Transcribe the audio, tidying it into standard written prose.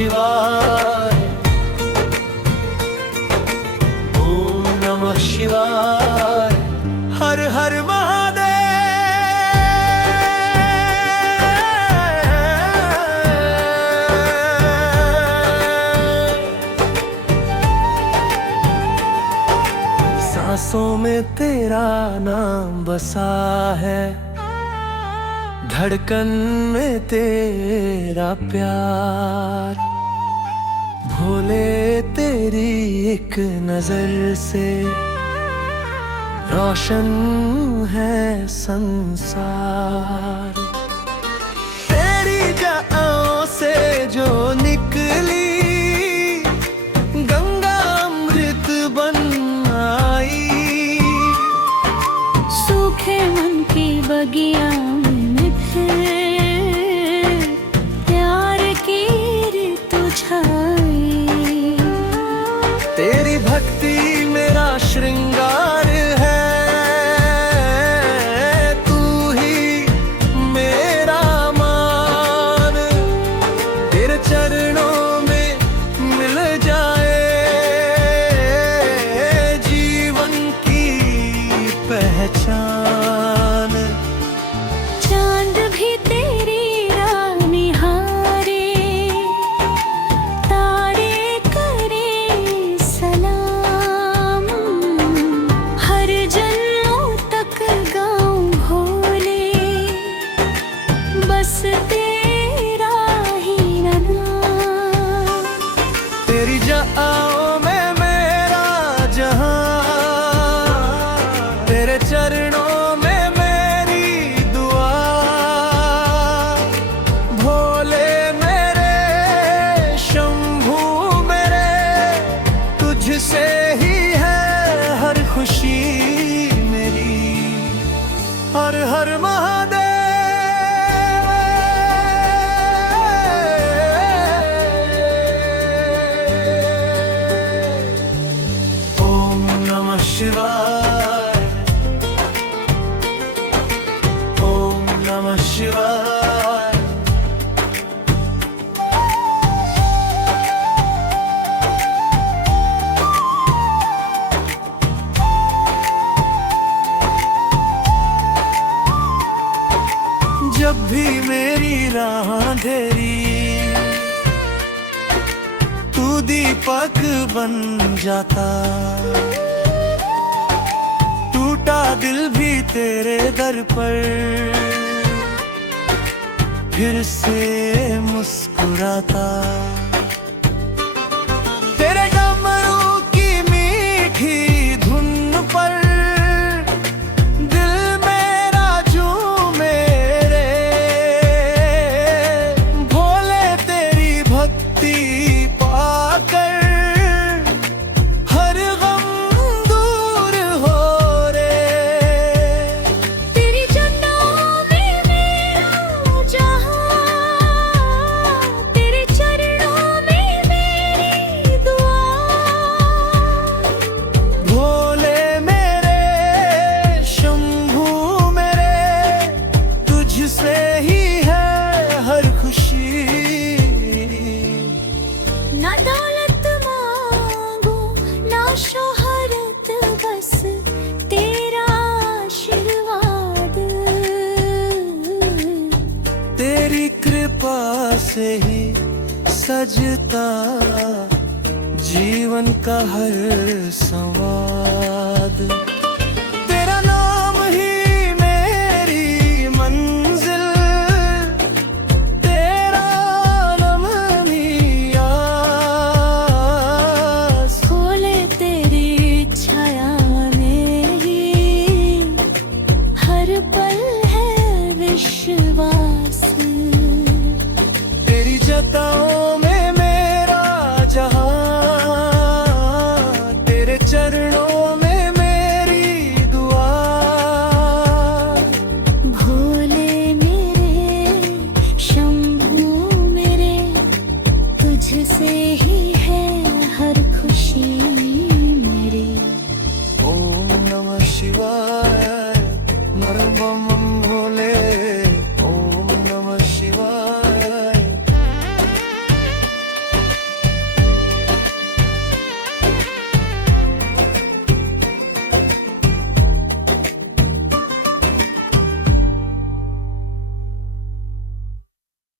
शिवाय, ओम नमः शिवाय, हर हर महादेव। सांसों में तेरा नाम बसा है, धड़कन में तेरा प्यार। भोले तेरी एक नजर से रोशन है संसार। तेरी जाओं से जो निकली गंगा अमृत बन आई। सूखे मन की बगिया में फिर प्यार की ऋतु छाई। तेरी भक्ति मेरा श्रृंगार है, तू ही मेरा मान। तेरे चरणों में मिल जाए जीवन की पहचान। चांद भी तेरी राह निहारे, तारे करे सलाम। हर जन्मों तक गाऊं भोले, बस तेरा ही नाम। तेरी जाओ में मेरा जहां, तेरे चरणों में मेरी दुआ। भोले मेरे शंभू मेरे, तुझसे ही है हर खुशी मेरी। हर हर महादेव। ओम नमः शिवाय, ओम नमः शिवाय। जब भी मेरी राह अंधेरी, तू दीपक बन जाता। टूटा दिल भी तेरे दर पर फिर से मुस्कुराता। तेरे डमरू की मीठी धुन पर दिल मेरा झूमे रे। भोले तेरी भक्ति पाकर हर गम दूर हो रे। तेरी जन्नों में मेरा जहां, तेरे चरणों में मेरी दुआ। भोले मेरे शंभू मेरे, तुझसे ही है हर खुशी। ना दौलत मांगू ना शोहरत, बस तेरा आशीर्वाद। तेरी कृपा से ही सजता जीवन का हर संवाद।